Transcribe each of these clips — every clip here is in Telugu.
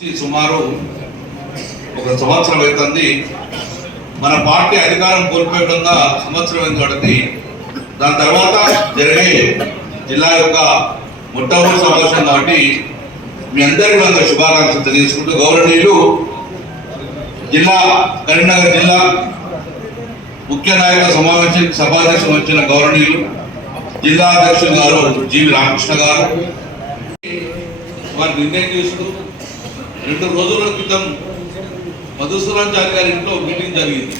సుమారు ఒక సంవత్సరం అవుతుంది. మన పార్టీ అధికారం కోల్పోయడంగా సంవత్సరం అయింది పడింది. దాని తర్వాత జరిగే జిల్లా యొక్క మొట్టమొదటి సమావేశం కాబట్టి మీ అందరికీ అందరూ శుభాకాంక్షలు తెలియజేసుకుంటూ గౌరవనీయులు జిల్లా కరీంనగర్ జిల్లా ముఖ్య నాయకుల సభాధ్యక్షులు వచ్చిన గౌరవనీయులు జిల్లా అధ్యక్షులు గారు జీవి రామకృష్ణ గారు వారి నిర్ణయం చేస్తూ 2 రోజుల క్రితం మధుసూదనాచారి గారి ఇంట్లో మీటింగ్ జరిగింది.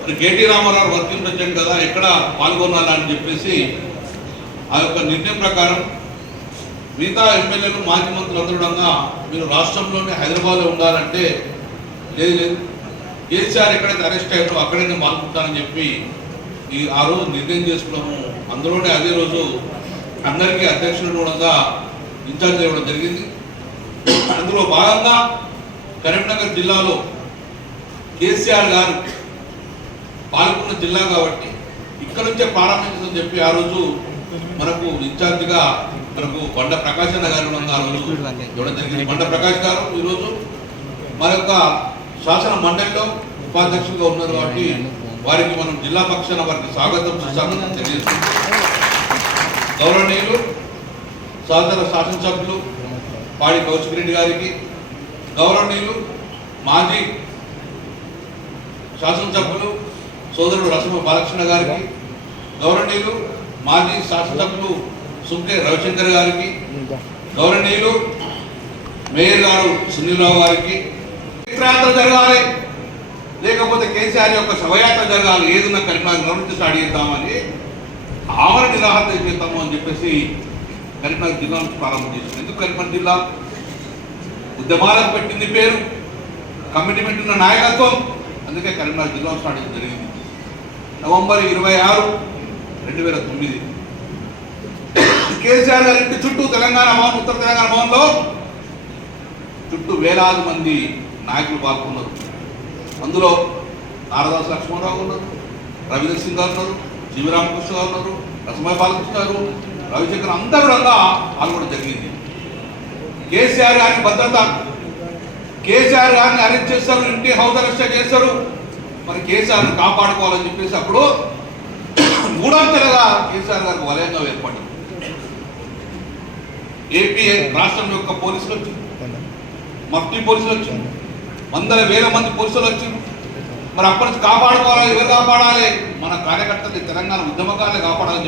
మరి కేటీ రామారావు వర్కింగ్ ప్రెసిడెంట్ కదా, ఎక్కడ పాల్గొనాలని చెప్పేసి ఆ యొక్క నిర్ణయం ప్రకారం మిగతా ఎమ్మెల్యేలు మాజీ మంత్రులు అందరూ మీరు రాష్ట్రంలోనే హైదరాబాద్లో ఉండాలంటే లేదు కేసీఆర్ ఎక్కడైతే అరెస్ట్ అయ్యారో అక్కడే నేను పాల్గొంటానని చెప్పి ఆ రోజు నిర్ణయం చేసుకున్నాము. అందులోనే అదే రోజు అందరికీ అధ్యక్షుడు కూడా ఇన్ఛార్జ్ ఇవ్వడం జరిగింది. అందులో భాగంగా కరీంనగర్ జిల్లాలో కేసీఆర్ గారు పాల్గొన్న జిల్లా కాబట్టి ఇక్కడ నుంచే ప్రారంభించదని చెప్పి ఆ రోజు మనకు ఇన్ఛార్జిగా మనకు బండ ప్రకాశ్ అన్న గారు ఆ రోజు ఇవ్వడం జరిగింది. బండ ప్రకాష్ గారు ఈరోజు మన యొక్క శాసన మండలిలో ఉపాధ్యక్షులుగా ఉన్నారు కాబట్టి వారికి మనం జిల్లా పక్షాన వారికి స్వాగతం తెలియజేస్తున్నాం. గౌరవనీయులు సహచర శాసనసభ్యులు పాడి కౌశిక్ రెడ్డి గారికి, గౌరవనీయులు మాజీ శాసనసభ్యులు సోదరుడు రసమ బాలకృష్ణ గారికి, గౌరవనీయులు మాజీ శాసనసభ్యులు సుంకే రవిశంకర్ గారికి, గౌరవనీయులు మేయర్ గారు సునీలరావు గారికి యాత్ర జరగాలి, లేకపోతే కేసీఆర్ యొక్క శవయాత్ర జరగాలి, ఏదన్నా కరీంనగర్ గవర్నమెంట్ స్టార్ట్ చేద్దామని ఆమరణ నిరాహార చేద్దాము అని చెప్పేసి కరీంనగర్ జిల్లా నుంచి ప్రారంభం చేసింది. ఎందుకు కరీంనగర్ జిల్లా ఉద్యమాలకు పెట్టింది పేరు, కమిట్మెంట్ ఉన్న నాయకత్వం, అందుకే కరీంనగర్ జిల్లా స్టార్ట్ చేయడం జరిగింది. నవంబర్ 26, 2009 కేసీఆర్ గారి ఇంటి చుట్టూ తెలంగాణ భవన్, ఉత్తర తెలంగాణ భవన్లో చుట్టూ వేలాది మంది నాయకులు పాల్గొన్నారు. అందులో నారదాస్ లక్ష్మణరావు ఉన్నారు, రవీంద్ర సింగ్ గారు ఉన్నారు, జీవి రామకృష్ణ గారు ఉన్నారు, రసమయ బాలకృష్ణ గారు, రవిశంకర్ అందరూ కూడా పాల్గొనడం జరిగింది. కేసీఆర్ గారిని భద్రత, కేసీఆర్ గారిని అరెస్ట్ చేస్తారు, ఇంటి హౌస్ అరెస్ట్ చేస్తారు, మరి కేసీఆర్ని కాపాడుకోవాలని చెప్పేసి అప్పుడు మూడంచెలుగా కేసీఆర్ గారికి వలయంగా ఏర్పడింది. ఏపీ రాష్ట్రం యొక్క పోలీసులు వచ్చింది, మఫ్టీ పోలీసులు వచ్చింది, వందల వేల మంది పోలీసులు వచ్చింది. మరి అప్పటి నుంచి కాపాడుకోవాలి, ఎవరు కాపాడాలి? మన కార్యకర్తలు, తెలంగాణ ఉద్యమకారులు కాపాడాలని